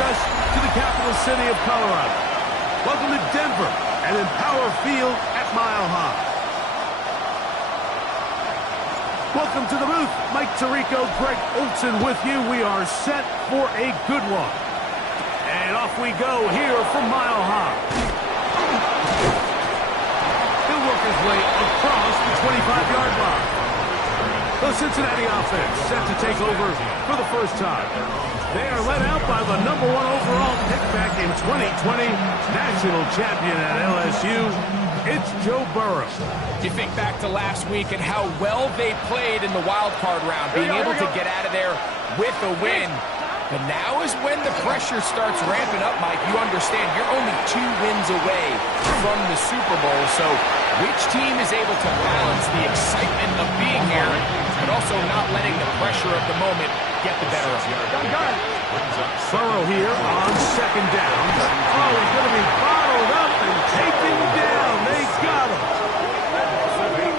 us to the capital city of Colorado. Welcome to Denver and Empower Field at Mile High. Welcome to the booth. Mike Tirico, Greg Olson with you. We are set for a good one. And off we go here from Mile High. He'll work his way across the 25-yard line. The Cincinnati offense set to take over for the first time. They are led out by the #1 overall pick back in 2020, national champion at LSU. It's Joe Burrow. You think back to last week and how well they played in the wild card round, being able to get out of there with a win. But now is when the pressure starts ramping up, Mike. You understand you're only 2 wins away from the Super Bowl. So which team is able to balance the excitement of being here, but also not letting the pressure of the moment get the better of you? Burrow here on second down. Oh, he's going to be bottled up and taken down. They got him.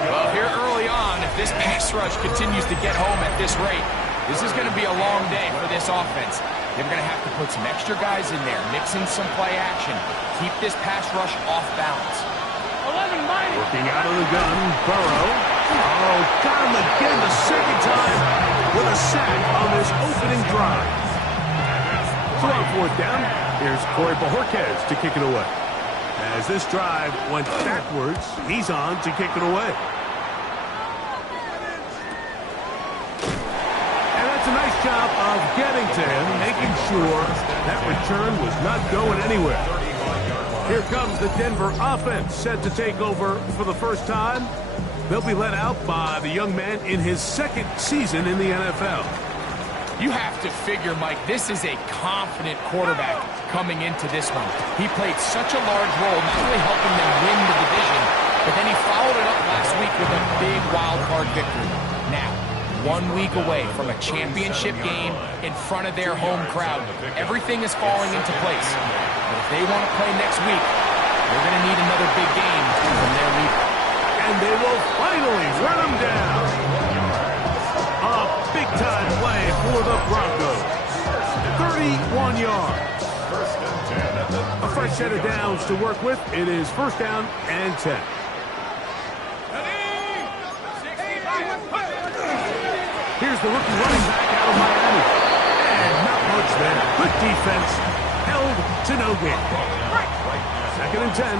Well, here early on, if this pass rush continues to get home at this rate, this is going to be a long day for this offense. They're going to have to put some extra guys in there, mix in some play action, keep this pass rush off balance. Working out of the gun, Burrow. Oh, got him again the second time with a sack on this opening drive. So on fourth down, here's Corey Bojorquez to kick it away. As this drive went backwards, he's on to kick it away. And that's a nice job of getting to him, making sure that return was not going anywhere. Here comes the Denver offense set to take over for the first time. They'll be led out by the young man in his second season in the NFL. You have to figure, Mike, this is a confident quarterback coming into this one. He played such a large role, not only helping them win the division, but then he followed it up last week with a big wild card victory. Now, 1 week away from a championship game in front of their home crowd, everything is falling into place. But if they want to play next week, they're going to need another big game from their leader. And they will finally run him down. A big-time play for the Broncos. 31 yards. A fresh set of downs to work with. It is first down and 10. Here's the rookie running back out of Miami. And not much there. Good defense. Held to no gain. Second and 10.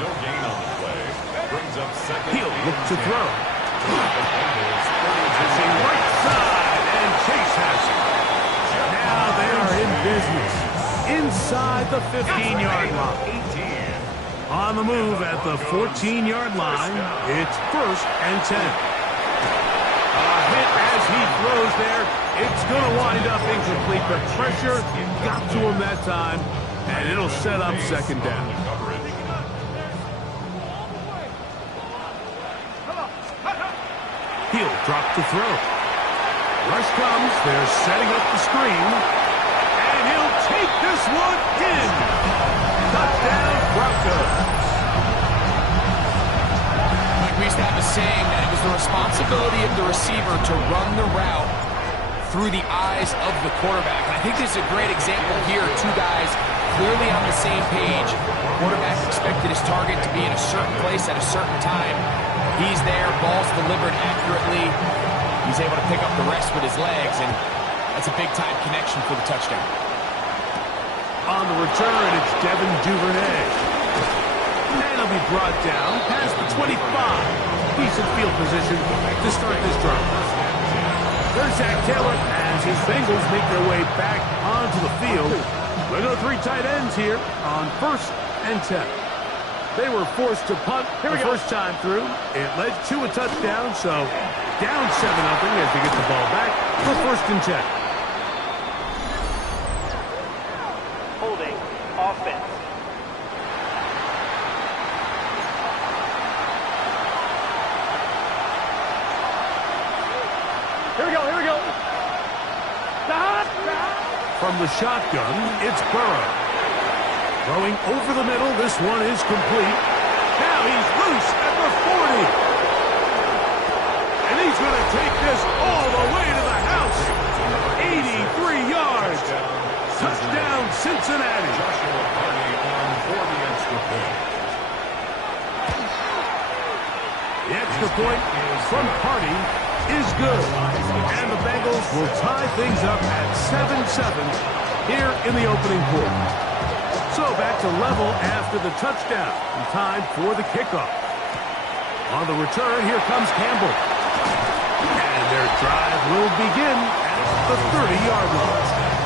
No gain on the play. Brings up second. He'll look to throw. Passing right side, and Chase has it. Now they are in business. Inside the 15-yard line. On the move at the 14-yard line. It's first and 10. A hit as he throws there. It's going to wind up incomplete, but pressure got to him that time, and it'll set up second down. He'll drop to throw. Rush comes. They're setting up the screen. And he'll take this one in. Touchdown, Broncos. Like we used to have a saying that it was the responsibility of the receiver to run the route through the eyes of the quarterback. And I think this is a great example here. 2 guys clearly on the same page. The quarterback expected his target to be in a certain place at a certain time. He's there, ball's delivered accurately. He's able to pick up the rest with his legs, and that's a big-time connection for the touchdown. On the return, it's Devin Duvernay. And he'll be brought down past the 25. Decent field position to start this drive. There's Zach Taylor as his Bengals make their way back onto the field. We'll go 3 tight ends here on first and 10. They were forced to punt the first time through. It led to a touchdown, so down 7-0 as they get the ball back for first and 10. Holding offense. Here we go. Stop. From the shotgun, it's Burrow. Throwing over the middle, this one is complete. Now he's loose at the 40. And he's going to take this all the way to the house. 83 yards. Touchdown. Cincinnati. Joshua Party on for the extra point. The extra point from Party is good. And the Bengals will tie things up at 7-7 here in the opening quarter. So back to level after the touchdown. And time for the kickoff. On the return, here comes Campbell. And their drive will begin at the 30-yard line.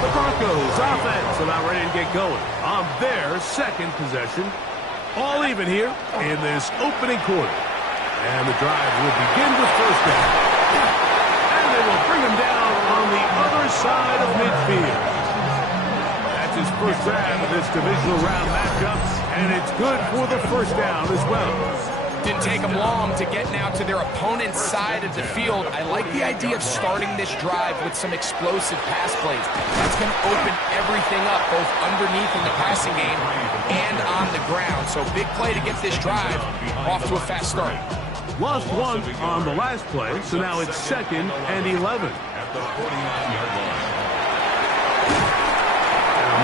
The Broncos offense about ready to get going on their second possession. All even here in this opening quarter. And the drive will begin with first down. And they will bring him down on the other side of midfield. That's his first grab of this divisional round matchups, and it's good for the first down as well. Didn't take them long to get now to their opponent's side of the field. I like the idea of starting this drive with some explosive pass plays. That's going to open everything up, both underneath in the passing game and on the ground. So big play to get this drive off to a fast start. Lost one on the last play, so now it's 2nd and 11. At the 49-yard line.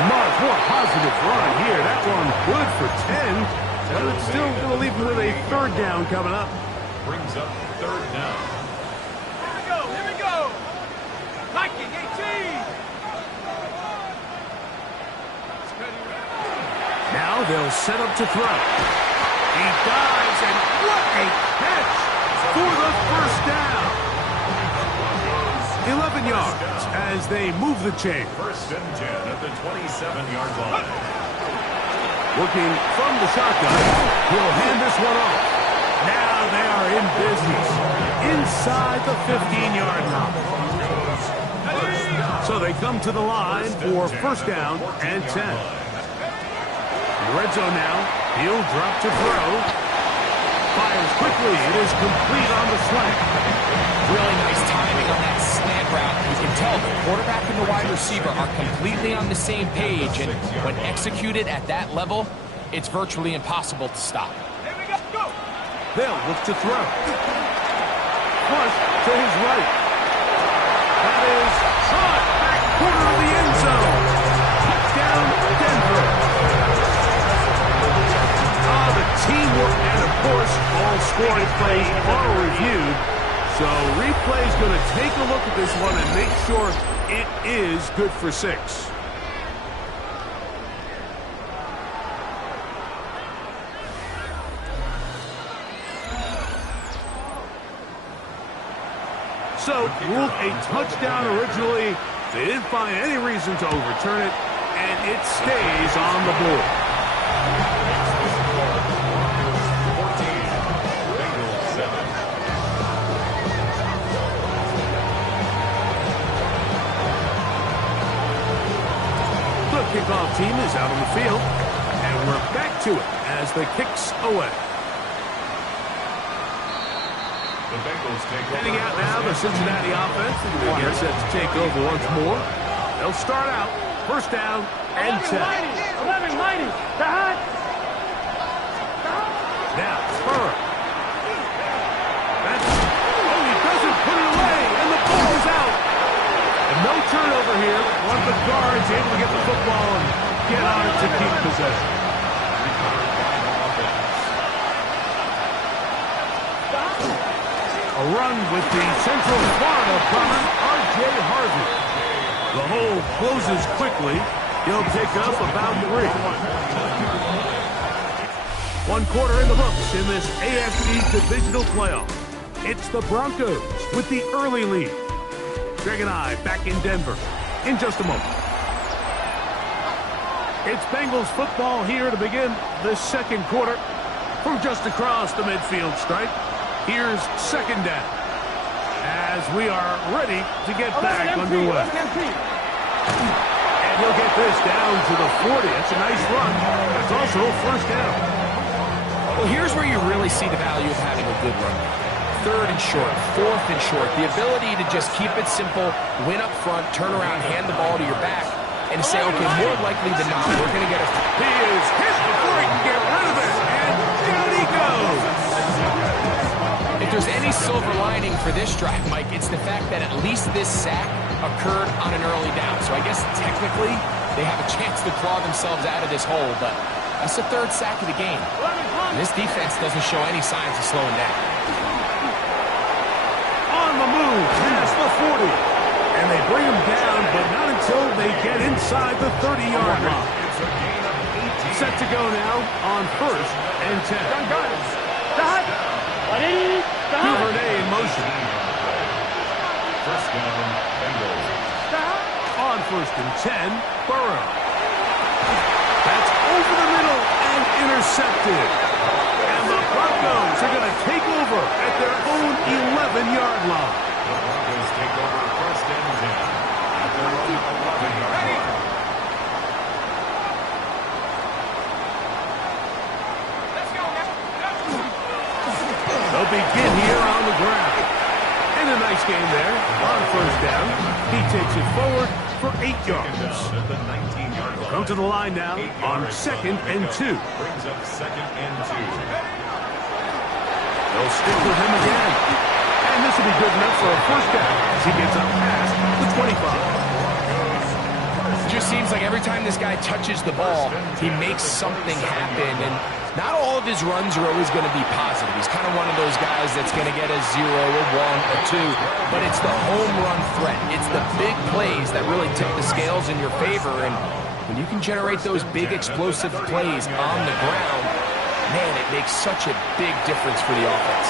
Much more positive run here. That one good for 10. But it's still going to leave him with a third down coming up. Brings up third down. Here we go. Viking 18. Now they'll set up to throw. He dives, and what a catch for the first down. 11 yards as they move the chain. 1st and 10 at the 27-yard line. Working from the shotgun, he'll hand this one off. Now they are in business inside the 15-yard line. So they come to the line for first down and 10. In the red zone now, he'll drop to throw. Fires quickly. It is complete on the slant. Really nice timing on that slant route. You can tell the quarterback and the wide receiver are completely on the same page, and when executed at that level, it's virtually impossible to stop. Here we go. Go. They'll look to throw. Flush to his right. That is shot back corner of the end zone. Touchdown, Denver. The teamwork and, of course, all scoring plays are reviewed. So replay's going to take a look at this one and make sure it is good for 6. So ruled a touchdown originally. They didn't find any reason to overturn it, and it stays on the board. 14, Bengals 7. The kickoff team is out on the field, and we're back to it as the kicks away. The Bengals take over. Heading out now, the Cincinnati offense. They get set to take over once more. They'll start out first down and 10. 11 mighty. The hot. Now, Burrow. That's, oh, he doesn't put it away, and the ball's out. And no turnover here. One of the guards able to get the football and get on it to keep possession. A run with the Central Florida punter, R.J. Harvey. The hole closes quickly. He'll pick up about 3. 1 quarter in the books in this AFC divisional playoff. It's the Broncos with the early lead. Greg and I back in Denver in just a moment. It's Bengals football here to begin this second quarter. From just across the midfield stripe, here's second down as we are ready to get back underway. And he'll get this down to the 40. That's a nice run. It's also first down. Well, here's where you really see the value of having a good run. 3rd and short, 4th and short. The ability to just keep it simple, win up front, turn around, hand the ball to your back, and say, okay, more likely than not, we're going to get a... He is hit before he can get rid of it, and down he goes. If there's any silver lining for this drive, Mike, it's the fact that at least this sack occurred on an early down. So I guess technically they have a chance to claw themselves out of this hole, but that's the third sack of the game. And this defense doesn't show any signs of slowing down. On the move, past the 40. And they bring him down, but not until they get inside the 30-yard line. Set to go now on 1st and 10. Duvernay in motion. First down, Bengals. On 1st and 10, Burrow. That's over the middle and intercepted. And the Broncos are going to take over at their own 11-yard line. The Broncos take over first and 10 at their own 11-yard line. They'll begin here on the ground. And a nice game there on 1st down. He takes it forward for 8 yards. At the 19-yard line. Come to the line now on 2nd and 2. Brings up 2nd and 2. They'll stick with him again. And this will be good enough for a 1st down as he gets up past the 25. It just seems like every time this guy touches the ball, he makes something happen. And not all of his runs are always going to be positive. He's kind of one of those guys that's going to get a 0, a 1, a 2. But it's the home run threat. It's the big plays that really tip the scales in your favor. And when you can generate those big explosive plays on the ground, man, it makes such a big difference for the offense.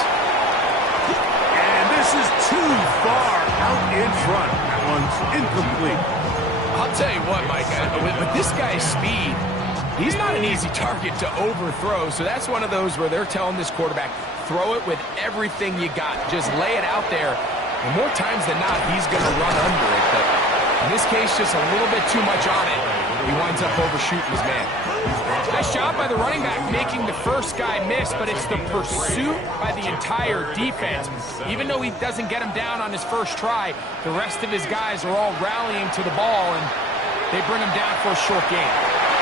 And this is too far out in front. That one's incomplete. I'll tell you what, Mike, with this guy's speed, he's not an easy target to overthrow. So that's one of those where they're telling this quarterback, throw it with everything you got. Just lay it out there. And more times than not, he's going to run under it. But in this case, just a little bit too much on it. He winds up overshooting his man. Nice job by the running back making the first guy miss, but it's the pursuit by the entire defense. Even though he doesn't get him down on his first try, the rest of his guys are all rallying to the ball, and they bring him down for a short gain.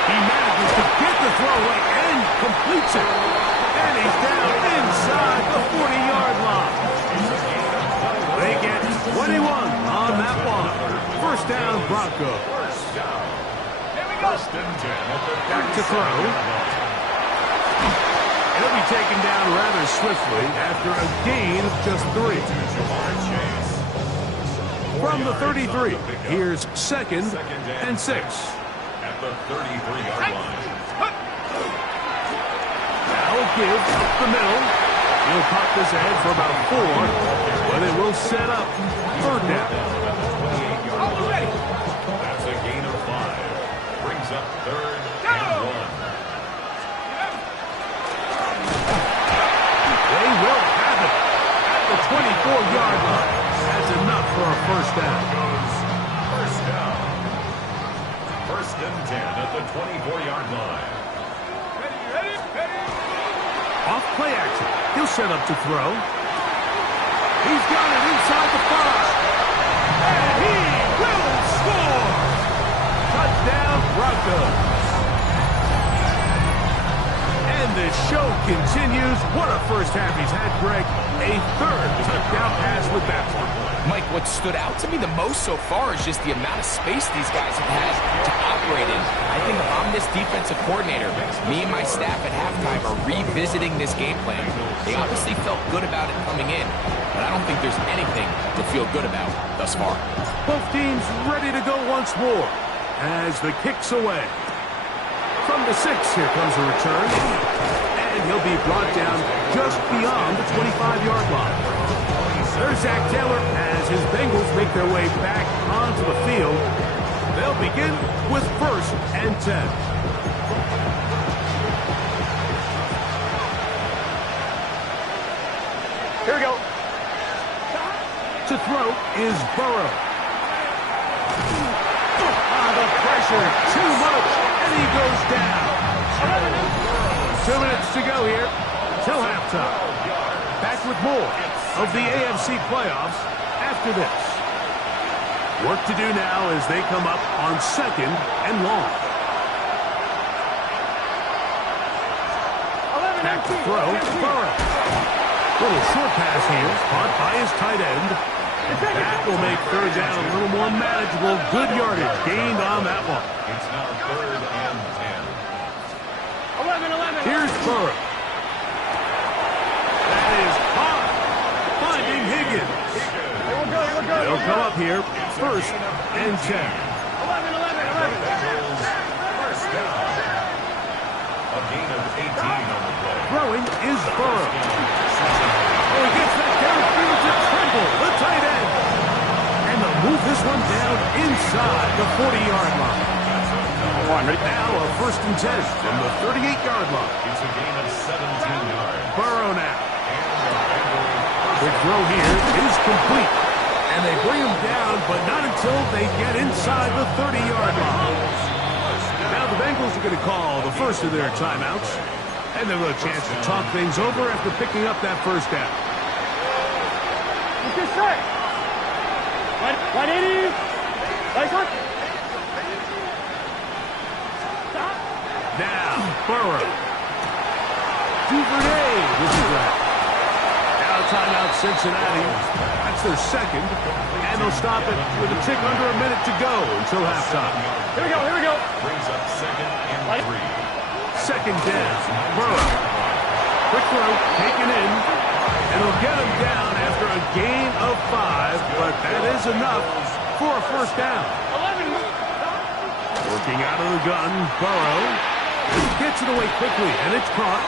He manages to get the throw right and completes it. And he's down inside the 40-yard line. They get 21 on that one. 1st down, Broncos. First and 10 at the Back to throw. It'll be taken down rather swiftly after a gain of just 3. From the 33, here's 2nd and 6. At the 33-yard line. Now a give up the middle. He'll pop this ahead for about 4, but it will set up 3rd down. That's a gain of 5. Brings up 3rd and 1. They will have it at the 24-yard line. That's enough for a 1st down. First down. 1st and 10 at the 24-yard line. Off play action. He'll set up to throw. He's got it inside the 5. And he will score. Touchdown, Broncos. And the show continues. What a first half he's had, Greg. A 3rd touchdown pass with that one. Mike, what stood out to me the most so far is just the amount of space these guys have had to operate in. I think if I'm this defensive coordinator, me and my staff at halftime are revisiting this game plan. They obviously felt good about it coming in, but I don't think there's anything to feel good about thus far. Both teams ready to go once more as the kick's away. From the 6, here comes a return. And he'll be brought down just beyond the 25-yard line. There's Zach Taylor as his Bengals make their way back onto the field. They'll begin with 1st and 10. Here we go. To throw is Burrow. The pressure, too much, and he goes down. 2 minutes to go here till halftime. Back with more of the AFC playoffs after this. Work to do now as they come up on 2nd and long. Back to throw, Burrow. Little short pass here, caught by his tight end. That will make third down a little more manageable. Good yardage gained on that one. It's now 3rd and 10. 11. Here's Burrow. That is hot. Finding Higgins. Here we go. They'll come up here. 1st and 10. 11. Bengals first down. A gain of 18 on the play. Throwing is Burrow. Oh, he gets that downfield to Trimble, the tight end. And they'll move this one down inside the 40-yard line. Now a 1st and 10 from the 38-yard line. It's a gain of 17 yards. Burrow now. And The throw here is complete. And they bring him down, but not until they get inside the 30-yard line. Now the Bengals are going to call the first of their timeouts. And they'll have a chance to talk things over after picking up that 1st down. Get set. 180. Right on. Stop. Now, Burrow. Duvernay with the grab. Now timeout Cincinnati. That's their 2nd. And they'll stop it with a tick under a minute to go until halftime. Here we go. brings up 2nd and 3. 2nd down. Burrow. Quick throw, taken in. And he'll get him down after a gain of 5, but that is enough for a 1st down. 11. Working out of the gun, Burrow gets it away quickly, and it's caught.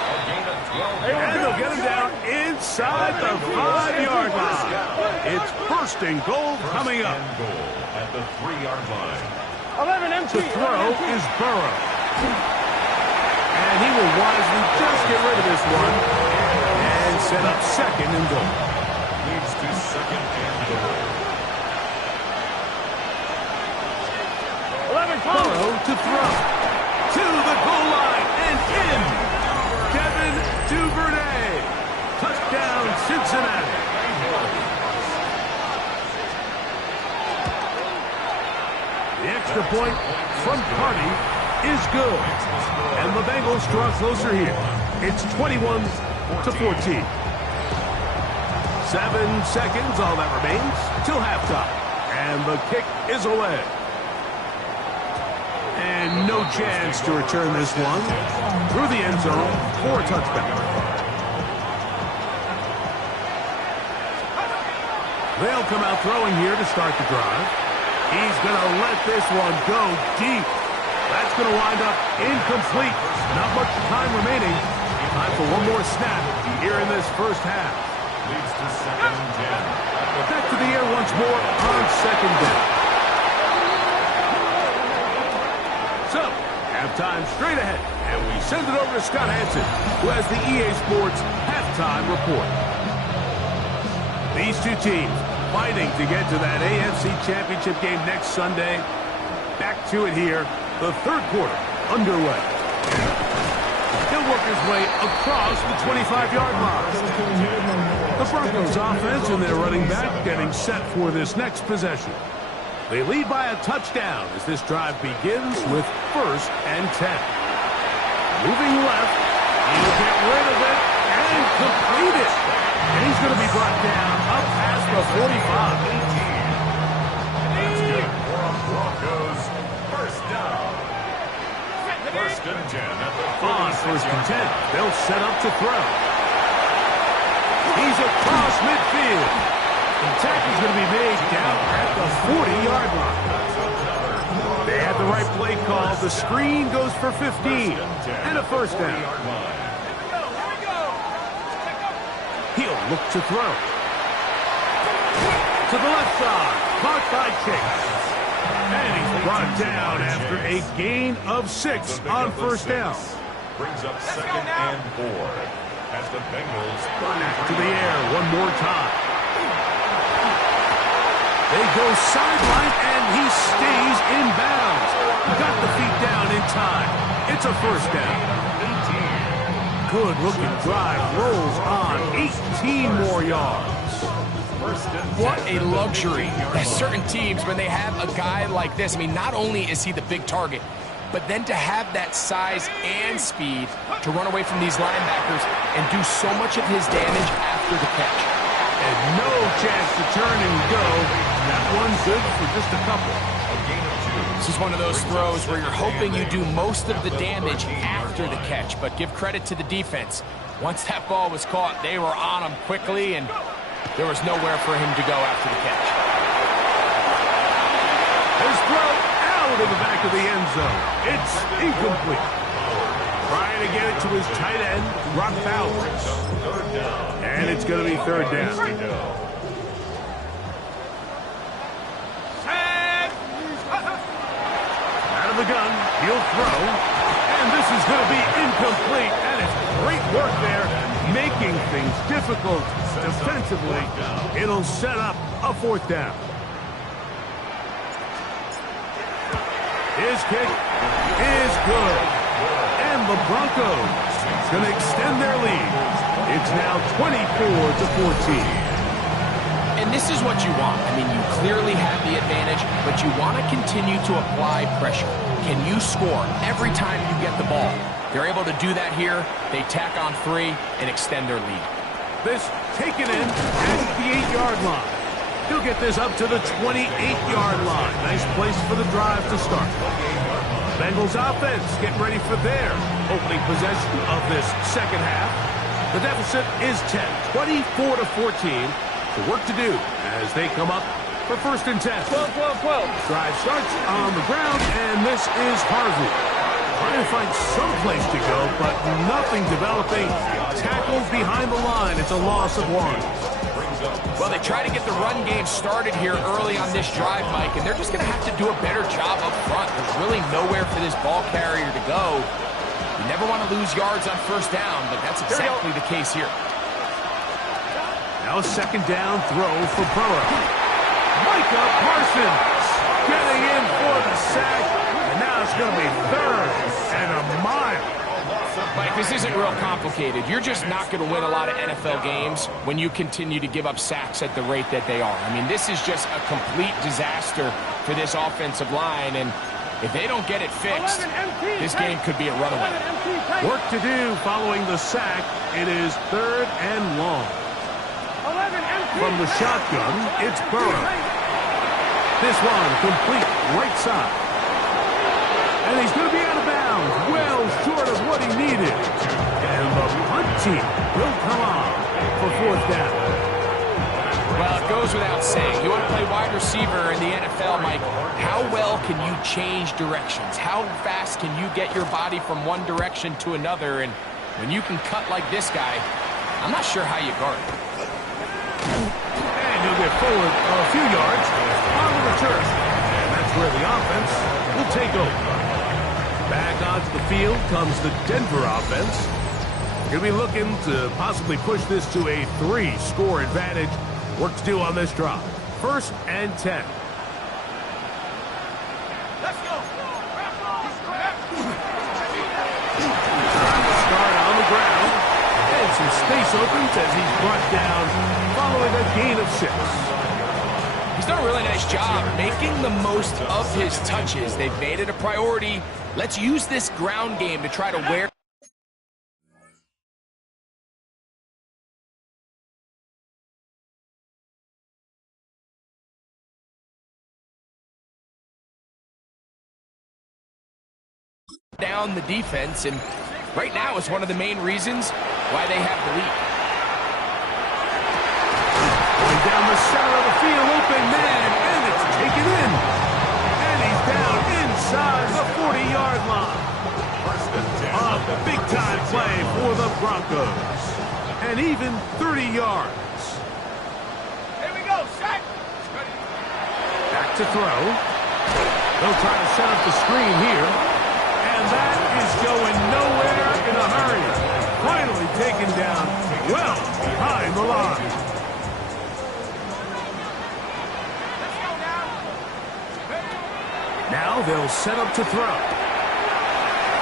And they'll get him down inside the 5-yard line. It's 1st and goal coming up. And goal at the 3-yard line. 11 empty. The throw is Burrow. And he will wisely just get rid of this one and set up 2nd and goal. Leads to 2nd and goal. 11 come. Burrow to throw. To the goal line and in. Devin Duvernay. Touchdown, Cincinnati. The extra point from Carney is good. And the Bengals draw closer here. It's 21-14. 7 seconds, all that remains, till halftime. And the kick is away. And no chance to return this one through the end zone for a touchback. They'll come out throwing here to start the drive. He's going to let this one go deep. That's going to wind up incomplete. Not much time remaining. Time for one more snap here in this 1st half. Leads to 2nd and 10. Back to the air once more on 2nd down. So, halftime straight ahead. And we send it over to Scott Hansen, who has the EA Sports halftime report. These two teams fighting to get to that AFC Championship game next Sunday. Back to it here. The 3rd quarter underway. He'll work his way across the 25-yard line. The Broncos offense and their running back getting set for this next possession. They lead by a touchdown as this drive begins with 1st and 10. Moving left. He'll get rid of it and complete it. And he's going to be brought down up past the 45. That's good for a Broncos. 1st down. 1st and 10 at the On 1st and 10, 36-yard they'll set up to throw. He's across midfield. The tackle's going to be made down at the 40-yard line. They had the right play call. The screen goes for 15 and a 1st down. He'll look to throw. To the left side. Caught by Chase. And he's brought down after a gain of 6 on 1st down. brings up 2nd and 4 as the Bengals Back to the air one more time. They go sideline, and he stays in bounds. Got the feet down in time. It's a 1st down. Good-looking drive. Rolls on 18 more yards. What a luxury. There's certain teams, when they have a guy like this, I mean, not only is he the big target, but then to have that size and speed to run away from these linebackers and do so much of his damage after the catch. And no chance to turn and go. That one's good for just a couple. This is one of those throws where you're hoping you do most of the damage after the catch, but give credit to the defense. Once that ball was caught, they were on him quickly, and there was nowhere for him to go after the catch. His throw out of the back of the end zone. It's incomplete. Trying to get it to his tight end, Brock Bowers. And it's going to be third down. Out of the gun, he'll throw. And this is going to be incomplete. And it's great work there, making things difficult defensively. It'll set up a fourth down. His kick is good. And the Broncos going to extend their lead. It's now 24-14. And this is what you want. I mean, you clearly have the advantage, but you want to continue to apply pressure. Can you score every time you get the ball? They're able to do that here. They tack on 3 and extend their lead. This taken in at the 8-yard line. He'll get this up to the 28-yard line. Nice place for the drive to start. Bengals offense getting ready for their opening possession of this second half. The deficit is 10, 24-14. The work to do as they come up for first and 10. 12. Drive starts on the ground, and this is Harvey. Trying to find some place to go, but nothing developing. Tackled behind the line. It's a loss of 1. Well, they try to get the run game started here early on this drive, Mike, and they're just going to have to do a better job up front. There's really nowhere for this ball carrier to go. You never want to lose yards on first down, but that's exactly the case here. Now a second down throw for Burrow. Micah Parsons getting in for the sack, and now it's going to be third and a mile. Mike, this isn't real complicated. You're just not going to win a lot of NFL games when you continue to give up sacks at the rate that they are. I mean, this is just a complete disaster for this offensive line, and if they don't get it fixed, this game could be a runaway. Work to do following the sack. It is third and long. From the shotgun, it's Burrow. This one complete right side. And he's going to be out of bounds, well short of what he needed. And the punt team will come on for fourth down. Well, it goes without saying. You want to play wide receiver in the NFL, Mike, how well can you change directions? How fast can you get your body from one direction to another? And when you can cut like this guy, I'm not sure how you guard it. And he'll get forward a few yards on the return. And that's where the offense will take over. Back onto the field comes the Denver offense. Going to be looking to possibly push this to a 3-score advantage. Work to do on this drive. First and 10. Let's go. Start on the ground. And some space opens as he's brought down following a gain of 6. He's done a really nice job making the most of his touches. They've made it a priority. Let's use this ground game to try to wear down the defense, and right now is one of the main reasons why they have the lead. Going down the center of the field, open man, and it's taken in. And he's down inside the 40-yard line. A big-time play for the Broncos. And even 30 yards. Here we go, sack. Back to throw. They'll try to set up the screen here. And that is going nowhere in a hurry. Finally taken down well behind the line. Now they'll set up to throw.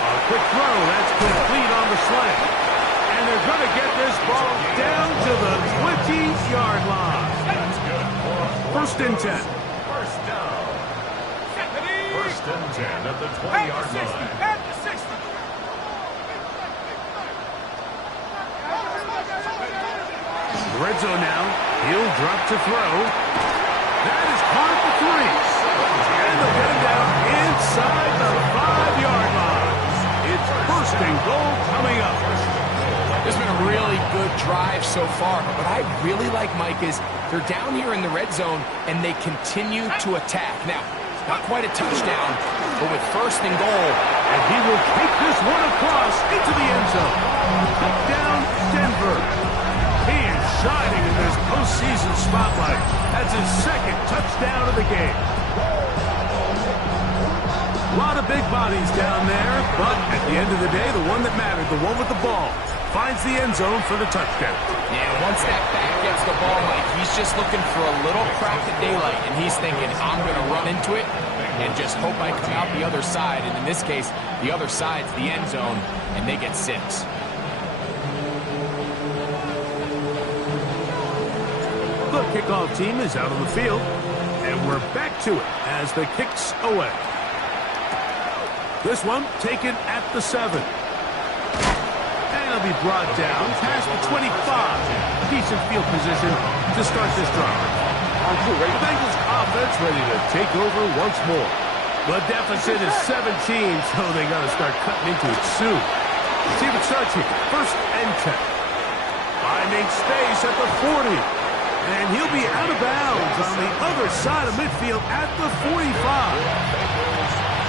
A quick throw, that's complete on the slant. And they're going to get this ball down to the 20-yard line. First and 10. First down. First and 10 at the 20-yard line. At the 60. red zone now. He'll drop to throw. That is caught for 3. And they'll get him down inside the 5-yard line. It's first and goal coming up. It's been a really good drive so far. But what I really like, Mike, is they're down here in the red zone, and they continue to attack. Now, not quite a touchdown, but with first and goal. And he will kick this one across into the end zone. Touchdown, Denver. He is shining in this postseason spotlight. That's his second touchdown of the game. A lot of big bodies down there, but at the end of the day, the one that mattered, the one with the ball, finds the end zone for the touchdown. Yeah, once that back gets the ball, Mike, he's just looking for a little crack of daylight, and he's thinking, I'm going to run into it and just hope I come out the other side. And in this case, the other side's the end zone, and they get 6. The kickoff team is out on the field, and we're back to it as the kick's away. This one taken at the 7. And it'll be brought down past the 25. Decent field position to start this drive. The Bengals offense ready to take over once more. The deficit is 17, so they got to start cutting into it soon. Let's see if it starts here. First and 10. Finding space at the 40. And he'll be out of bounds on the other side of midfield at the 45.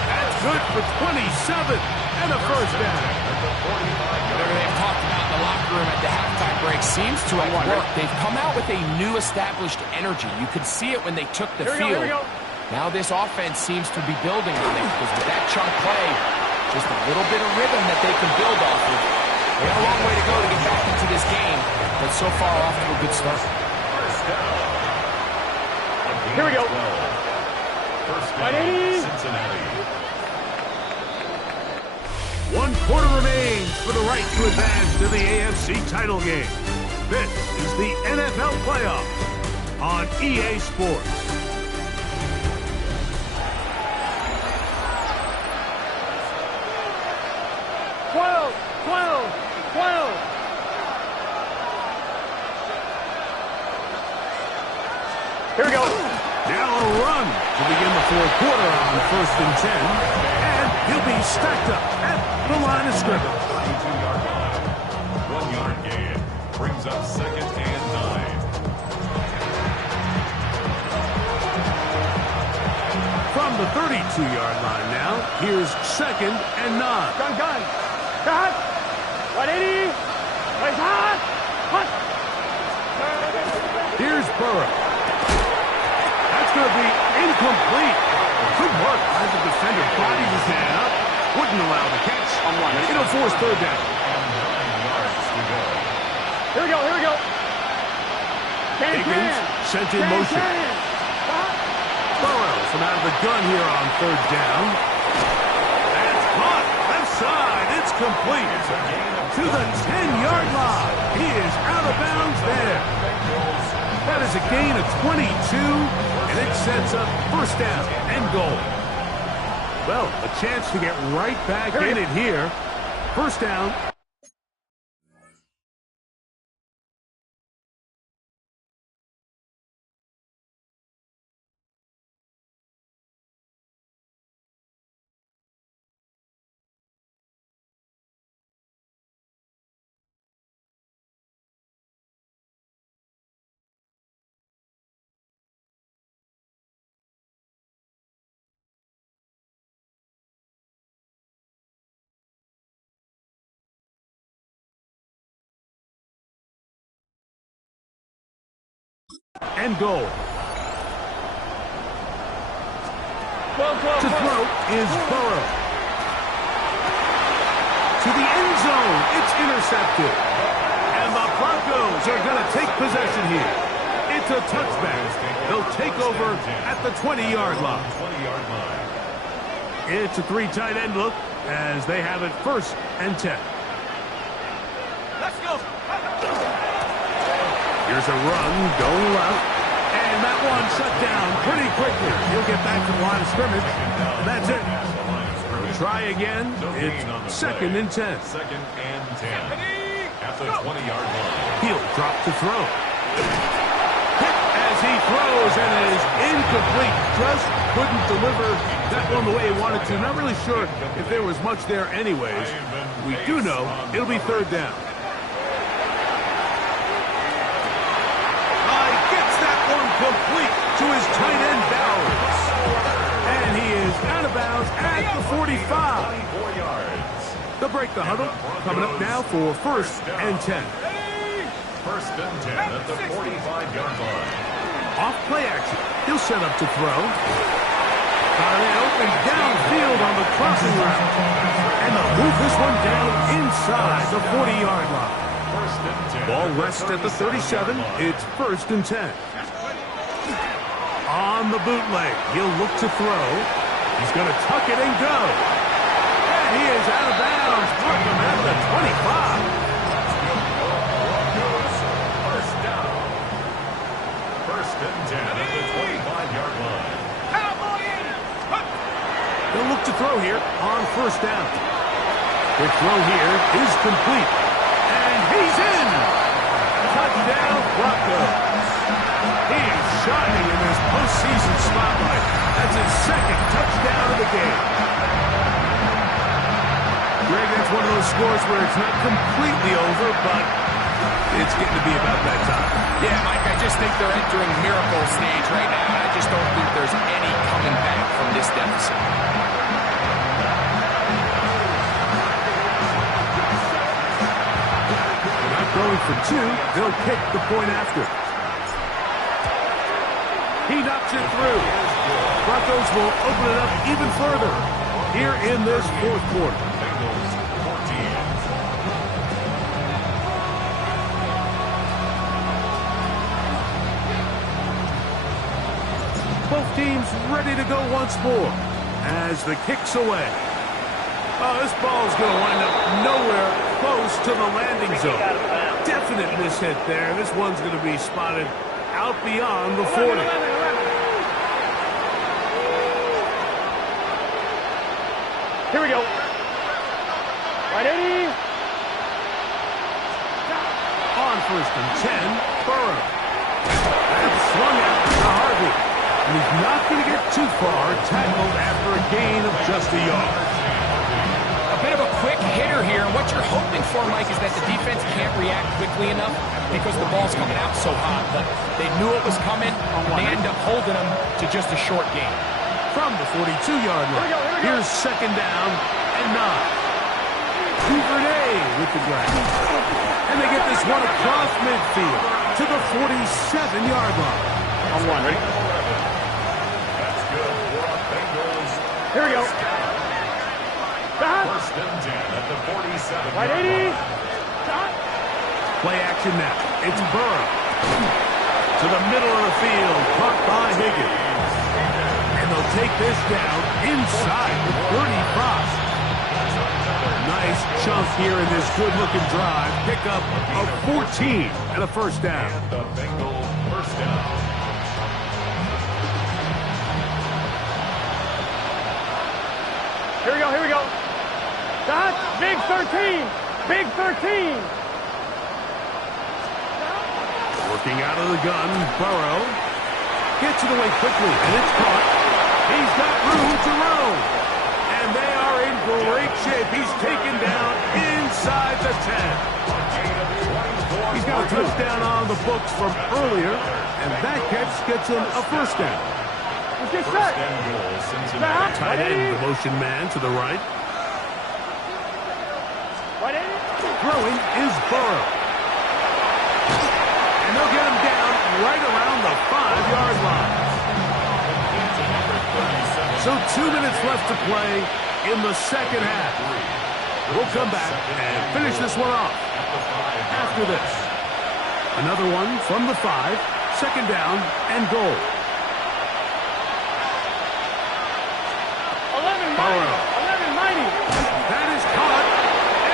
That's good for 27 and a first down. Whatever they've talked about in the locker room at the halftime break seems to have worked. They've come out with a new established energy. You could see it when they took the field. Now this offense seems to be building on it because with that chunk play, just a little bit of rhythm that they can build off of. They got a long way to go to get back into this game, but so far off to a good start. Here we go. First down, Cincinnati. 1 quarter remains for the right to advance to the AFC title game. This is the NFL playoffs on EA Sports. Here we go. Now a run to begin the 4th quarter on first and 10. And he'll be stacked up at the line of scrimmage. 22-yard line. 1-yard gain. Brings up second and 9. From the 32-yard line now, here's second and 9. Gun. Cut. 180. Place hot. Hot. Here's Burrow. That's going to be incomplete. Good work by the defender. Bodied his man up. Wouldn't allow the catch. It'll force third down. 9 yards to go. Here we go. Higgins sent in motion. Burrow from out of the gun here on third down. That's caught. Left side. It's complete. To the 10-yard line. He is out of bounds there. That is a gain of 22, and it sets up first down and goal. Well, a chance to get right back in it here. First down. And goal. To throw is Burrow. To the end zone. It's intercepted. And the Broncos are going to take possession here. It's a touchback. They'll take over at the 20-yard line. 20-yard line. It's a 3 tight end look as they have it first and 10. Let's go. Here's a run going left. And that one shut down pretty quickly. He'll get back to the line of scrimmage. And that's it. We'll try again. It's second and 10. Second and 10. At the 20-yard line. He'll drop to throw. Hit as he throws, and it is incomplete. Just couldn't deliver that one the way he wanted to. Not really sure if there was much there anyways. We do know it'll be third down. Gets that one complete to his tight end, Bowers. And he is out of bounds at the 45. They'll break the huddle. Coming up now for first and 10. First and 10 at the 45-yard line. Off play action. He'll set up to throw. Got it open downfield on the crossing route. And they'll move this one down inside the 40-yard line. First and 10. Ball rests at the 37. It's first and 10. On the bootleg, he'll look to throw. He's going to tuck it and go. And he is out of bounds. Mark him at the 25. Broncos, first down. First and 10 at the 25-yard line. They'll look to throw here on first down. The throw here is complete. And he's in. Touchdown, Broncos. He is shining in this postseason spotlight. That's his second touchdown of the game. Greg, that's one of those scores where it's not completely over, but it's getting to be about that time. Yeah, Mike, I just think they're entering miracle stage right now. I just don't think there's any coming back from this deficit. They're not going for two. They'll kick the point after. He knocks it through. Broncos will open it up even further here in this fourth quarter. Bengals 14. Both teams ready to go once more as the kick's away. Oh, this ball's going to wind up nowhere close to the landing zone. Definite mishit there. This one's going to be spotted out beyond the 40. Here we go. Right, 80. On first and 10, Burrow. And swung out to Harvey. And he's not going to get too far, tackled after a gain of just a yard. A bit of a quick hitter here. What you're hoping for, Mike, is that the defense can't react quickly enough because the ball's coming out so hot. But they knew it was coming, and they end up holding them to just a short gain. From the 42-yard line, here's second down and 9. Duvernay with the grab. And they get this one across midfield to the 47-yard line. On one, ready? That's good for Bengals. Here we go. Stop. First and 10 at the 47. Right, 80. Stop. Play action now. It's Burrow. To the middle of the field, caught by Higgins. And they'll take this down inside the 35. Nice chunk here in this good-looking drive. Pick up a 14 and a first down. And the Bengals first down. Here we go, here we go. Stop. Big 13. Big 13. Working out of the gun, Burrow gets it away quickly, and it's caught. He's got room to roam, and they are in great shape. He's taken down inside the 10. He's got a touchdown on the books from earlier, and that catch gets him a first down. Let's get First set. and goal, Cincinnati. Tight end, the motion man to the right. Right, 80. Throwing is Burrow. And they'll get him down right around the 5-yard line. So 2 minutes left to play in the second half. We'll come back and finish this one off after this. Another one from the 5, second down and goal. 11 Burrow. 90. That is caught,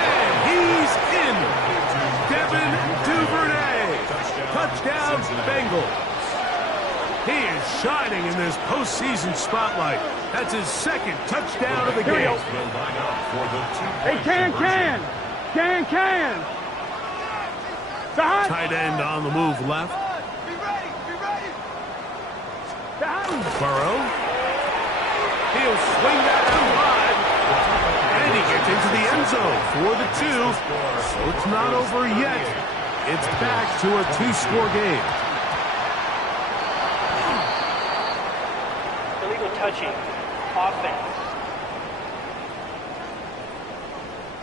and he's in. Devin Duvernay. Touchdown, Bengals. He is shining in this postseason spotlight. That's his second touchdown of the Here we game. go. Will line up for the Hey, can. Stop. Tight end on the move left. Burrow. He'll swing that out wide. And he gets into the end zone for the 2. So it's not over yet. It's back to a 2-score game. Illegal touching. Offense.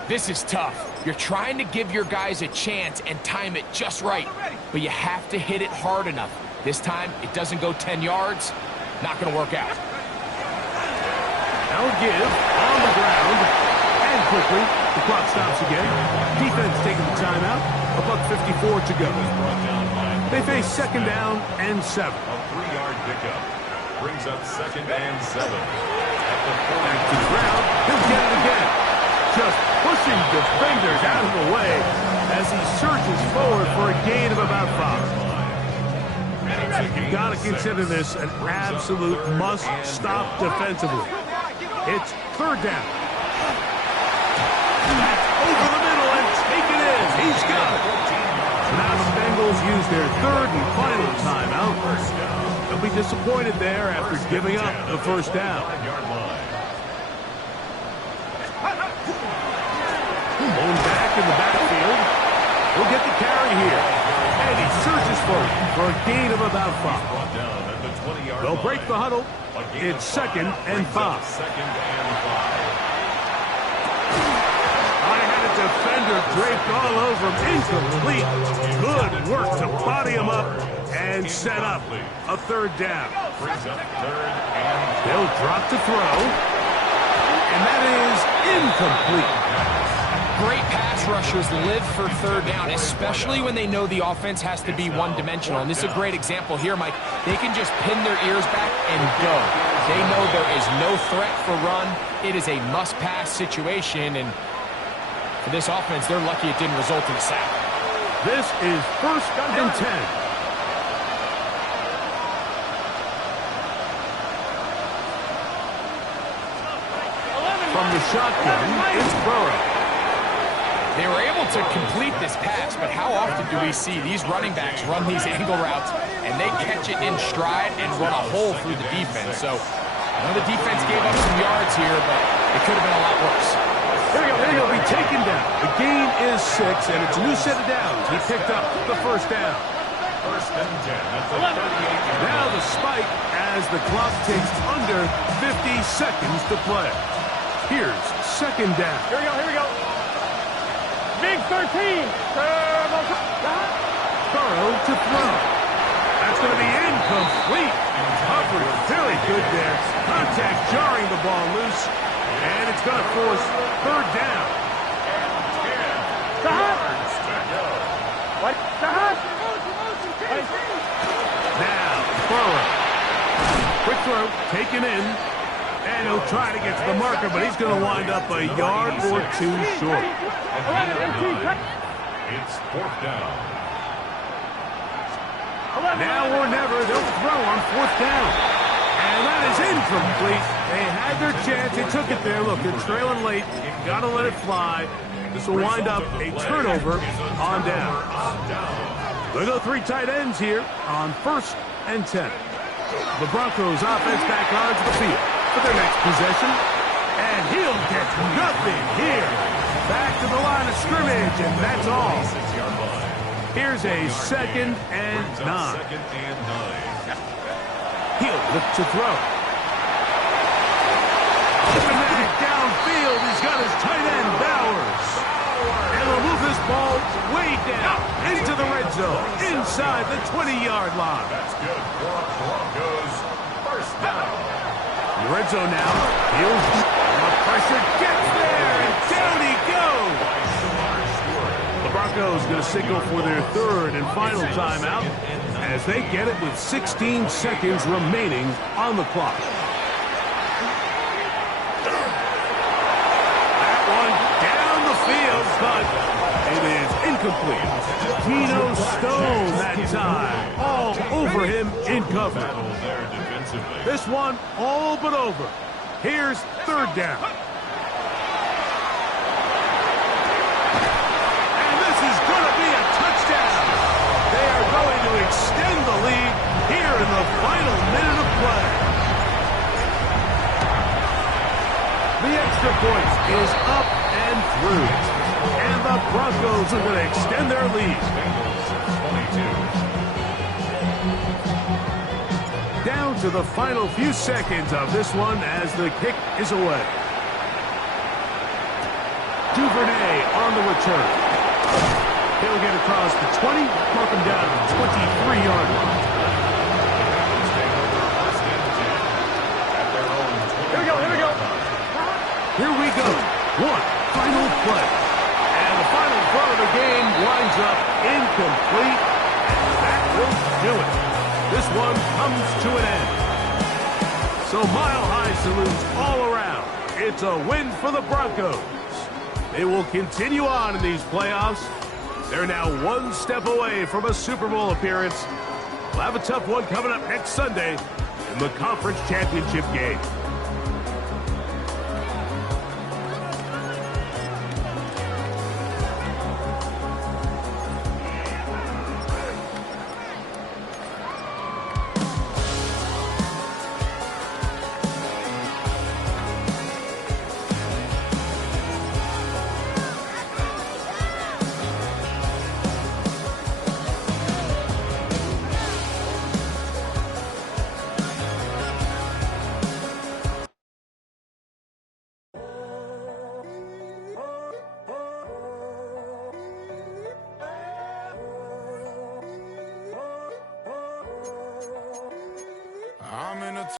This is tough. You're trying to give your guys a chance and time it just right, but you have to hit it hard enough. This time, it doesn't go 10 yards. Not going to work out. Now give on the ground. And quickly, the clock stops again. Defense taking the timeout. $1:54 to go. They face second down and 7. A 3-yard pickup brings up second and 7. At the Back to the ground. He'll get it again. Just pushing defenders out of the way as he surges forward for a gain of about 5. You've got to consider this an absolute must-stop defensively. It's third down. That's over the middle and taken in. He's got it. Now the Bengals use their third and final timeout. They'll be disappointed there after giving up the first down. Going back in the backfield. He'll get the carry here. And he surges forward for a gain of about 5. They'll break the huddle. It's second and 5. I had a defender draped all over him. Incomplete. Good work to body him up and set up a third down. They'll drop to throw. And that is incomplete. Great pass rushers live for third down, especially when they know the offense has to be one-dimensional. And this is a great example here, Mike. They can just pin their ears back and go. They know there is no threat for run. It is a must-pass situation, and for this offense, they're lucky it didn't result in a sack. This is first and 10. From the shotgun, it's Burrow. They were able to complete this pass, but how often do we see these running backs run these angle routes and they catch it in stride and run a hole through the defense? So I know the defense gave up some yards here, but it could have been a lot worse. Here we go. He'll be taken down. The gain is 6, and it's a new set of downs. He picked up the first down. First and 10 at the 38. Now the spike as the clock takes under 50 seconds to play. Here's second down. Here we go. Big 13. Burrow to throw. That's going to be incomplete. Coverage very good there. Contact jarring the ball loose. And it's going to force third down. Now, Burrow. Quick throw, taken in. And he'll try to get to the marker, but he's going to wind up a yard or 2 short. It's fourth down. Now or never, they'll throw on fourth down. And that is incomplete. They had their chance. They took it there. Look, they're trailing late. Got to let it fly. This will wind up a turnover on down. They'll go 3 tight ends here on first and 10. The Broncos offense back onto the field for their next possession. And he'll get nothing here. Back to the line of scrimmage, and that's all. Here's a second and 9. He'll look to throw. Automatic downfield. He's got his tight end, Bowers. And he'll move this ball way down into the red zone, inside the 20-yard line. That's good for Broncos. First down. In the red zone now. He'll the pressure gets there, and down he goes. The Broncos going to signal for their third and final timeout as they get it with 16 seconds remaining on the clock. That one down the field, but it is incomplete. Tino Stone that time. All over him in cover. This one all but over. Here's third down. And this is going to be a touchdown. They are going to extend the lead here in the final minute of play. extra points is up and through. And the Broncos are going to extend their lead. Bengals 22. Down to the final few seconds of this one as the kick is away. Duvernay on the return. He'll get across the 20, mark him down at the 23-yard line. Here we go. One final play. And the final throw of the game winds up incomplete. And that will do it. This one comes to an end. So mile-high salutes all around. It's a win for the Broncos. They will continue on in these playoffs. They're now one step away from a Super Bowl appearance. We'll have a tough one coming up next Sunday in the conference championship game. I'm